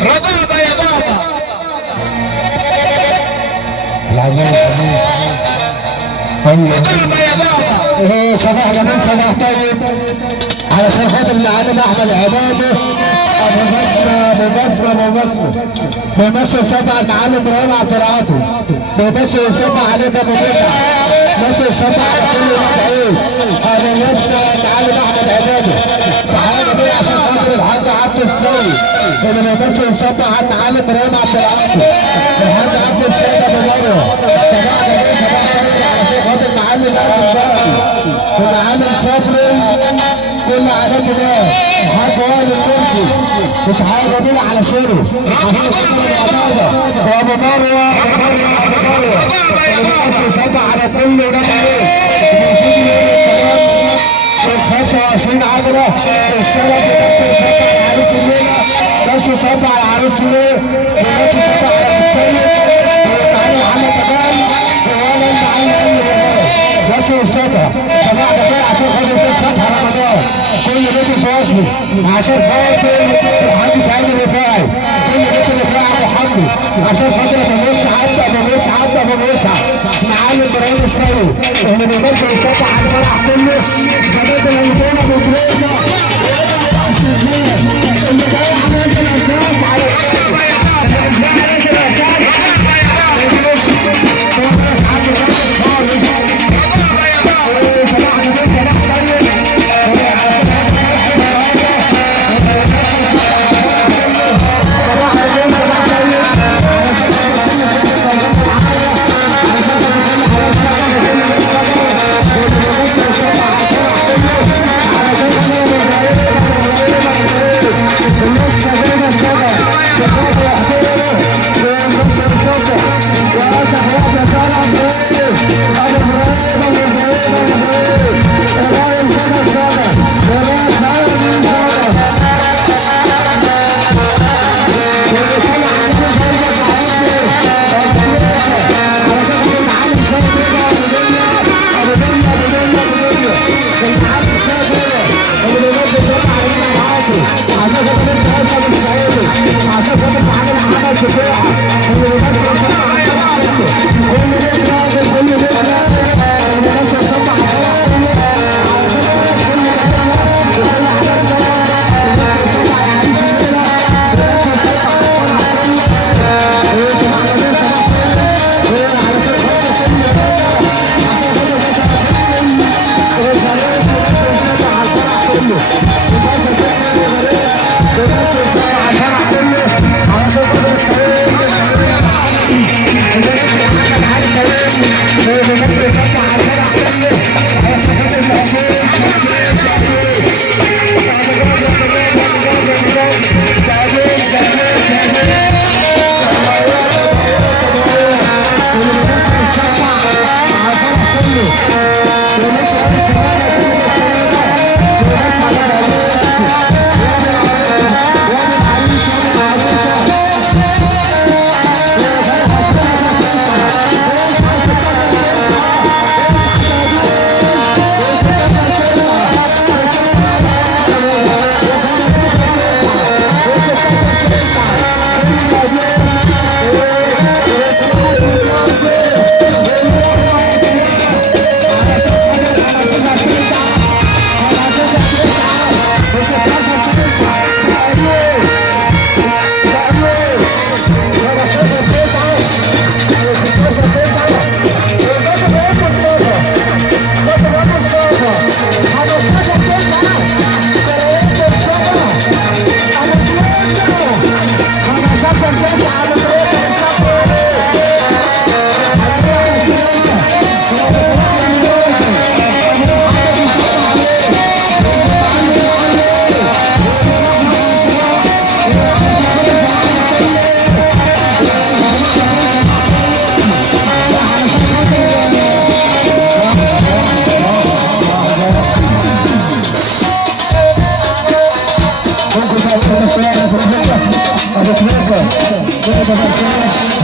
ربابة يا بابا. ربابة يا بابا. صباح جميل، صباح طيب، علشان خاطر المعلم احمد عباده بيمثل سبع المعلم ابراهيم عبد العاطي، بيمثل السبع عليك ابو مسعد، بيمثل السبع على كل مدعين، بيمثل المعلم احمد عباده. تعالى بيه عشان خاطر الحاج عبد السيد اللي بيمثل السبع على المعلم ابراهيم عبد العاطي، الحاج عبد السيد ابو مريم. صباح جميل، صباح طيب، علشان خاطر المعلم احمد الزهري والمعلم صبري، كل عادات الله الحاج وائل الكرسي بتعالى بينا على شيره وابو مروه سبع على كل ولاد ال 25 عجله الشرف بنفسه سبع على عريس الليله، نفسه سبع على عريس الليله، ونفسه سبع على السيد وتعالى محمد جمال ولا تعالى نفسه السبع صباح بخير عشان خاطر فتح رمضان. كل بيت الفواكه عشان خاطر الحاج سعيد الرفاعي، كل بيت الرفاعي ابو حمدي عشان خاطر ابو مسعد معلم ابراهيم السيد اللي بيمثل السبع على الفرح كله. شباب الهنديه ابو تريكه اللي جاي على الاساس على Gracias.